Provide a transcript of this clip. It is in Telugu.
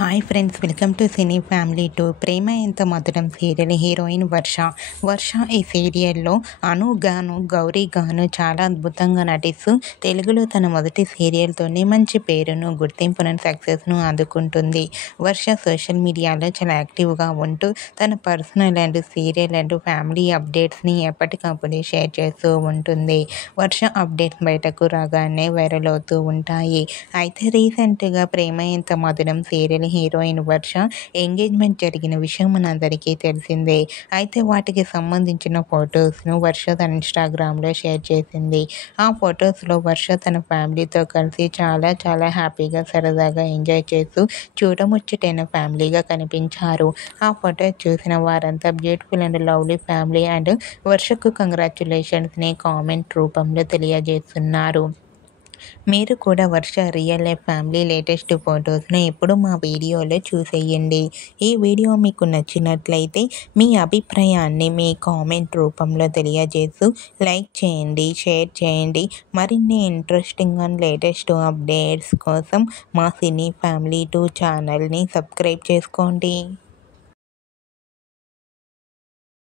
Hi friends, welcome to cine family 2. ప్రేమ ఎంత మధురం సీరియల్ హీరోయిన్ వర్ష ఈ సీరియల్లో అనుగాను గౌరీగాను చాలా అద్భుతంగా నటిస్తూ తెలుగులో తన మొదటి సీరియల్తోనే మంచి పేరును, గుర్తింపును, సక్సెస్ను అందుకుంటుంది. వర్ష సోషల్ మీడియాలో చాలా యాక్టివ్గా ఉంటూ తన personal and serial and family అప్డేట్స్ని ఎప్పటికప్పుడు షేర్ చేస్తూ ఉంటుంది. వర్ష అప్డేట్స్ బయటకు రాగానే వైరల్ అవుతూ ఉంటాయి. అయితే రీసెంట్గా ప్రేమ ఎంత మధురం సీరియల్ హీరోయిన్ వర్ష ఎంగేజ్మెంట్ జరిగిన విషయం మనందరికీ తెలిసిందే. అయితే వాటికి సంబంధించిన ఫొటోస్ను వర్ష తన ఇన్స్టాగ్రామ్లో షేర్ చేసింది. ఆ ఫొటోస్లో వర్ష తన ఫ్యామిలీతో కలిసి చాలా హ్యాపీగా, సరదాగా ఎంజాయ్ చేస్తూ చూడముచ్చటైన ఫ్యామిలీగా కనిపించారు. ఆ ఫొటో చూసిన వారంతా beautiful and lovely family and వర్షకు కంగ్రాచ్యులేషన్స్ని కామెంట్ రూపంలో తెలియజేస్తున్నారు. మీరు కూడా Varsha real life family latest ఫొటోస్ను ఇప్పుడు మా వీడియోలో చూసేయండి. ఈ వీడియో మీకు నచ్చినట్లయితే మీ అభిప్రాయాన్ని మీ కామెంట్ రూపంలో తెలియజేస్తూ లైక్ చేయండి, షేర్ చేయండి. మరిన్ని ఇంట్రెస్టింగ్ అండ్ లేటెస్ట్ అప్డేట్స్ కోసం మా సినీ ఫ్యామిలీ 2 ఛానల్ని సబ్స్క్రైబ్ చేసుకోండి.